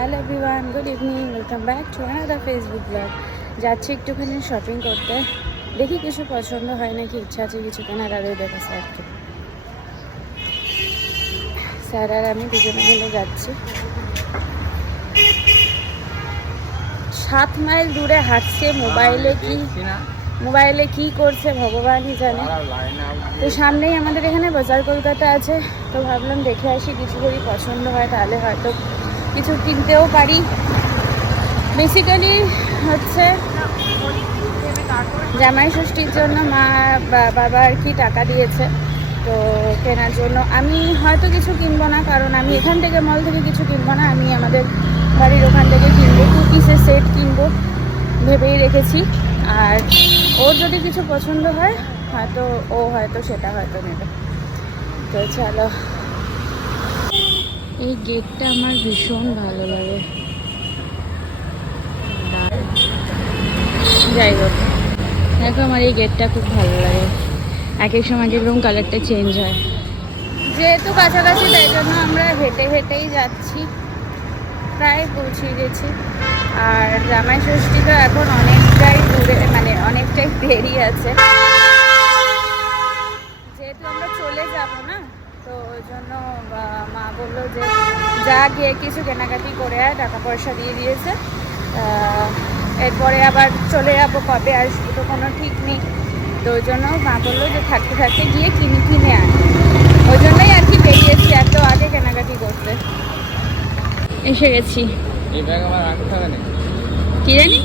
Hello everyone, good evening, welcome back to another Facebook blog. যাচ্ছি একটুখানি shopping করতে, দেখি কিছু পছন্দ হয় নাকি, ইচ্ছা আছে কিছু কেনার। আর দেখো স্যারকে, স্যার আর আমি দুজনে মিলে যাচ্ছি। 7 মাইল দূরে হাঁটছে, মোবাইলে কি করছে ভগবানই জানে। তো সামনেই আমাদের এখানে বাজার কলকাতা আছে, তো ভাবলাম দেখে আসি, কিছু যদি পছন্দ হয় তাহলে হয়তো কিছু কিনতেও পারি। বেসিক্যালি হচ্ছে জামাই ষষ্ঠীর জন্য মা বাবা আর কি টাকা দিয়েছে, তো কেনার জন্য আমি হয়তো কিছু কিনবো না, কারণ আমি এখান থেকে মল থেকে কিছু কিনবো না, আমি আমাদের বাড়ির ওখান থেকে কিনবো। 2 পিসের সেট কিনবো ভেবেই রেখেছি। আর ওর যদি কিছু পছন্দ হয় হয়তো সেটা হয়তো নেবে। তো চলো, এই গেটটা আমার ভীষণ ভালো লাগে। যাই হোক, দেখো আমার এই গেটটা খুব ভালো লাগে। এক এক সময় যেরকম কালারটা চেঞ্জ হয়। যেহেতু কাছাকাছি, তাই জন্য আমরা হেঁটে হেঁটেই যাচ্ছি, প্রায় পৌঁছে গেছি। আর জামাই ষষ্ঠীটা এখন অনেকটাই দূরে, মানে অনেকটাই দেরি আছে। যেহেতু আমরা চলে যাব না, তো ওই জন্য মা বললো যে যা গিয়ে কিছু কেনাকাটি করে আয়, টাকা পয়সা দিয়ে দিয়েছে। এরপরে আবার চলে যাবো, কবে আসবো তো কোনো ঠিক নেই। তো ওই জন্য মা বললো যে থাকতে থাকতে গিয়ে কিনে আন। ওই জন্যই আর কি বেরিয়েছি এত আগে কেনাকাটি করতে। এসে গেছি। কি জানি,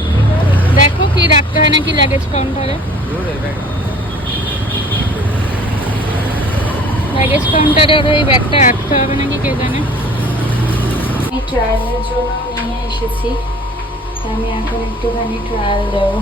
দেখো কি রাখতে হয় নাকি লাগেজ কাউন্টারে। লাগেজ কাউন্টারে ওর ওই ব্যাগটা রাখতে হবে নাকি কে জানে। আমি ট্রায়ালের জন্য নিয়ে এসেছি, আমি এখন একটুখানি ট্রায়াল দেবো।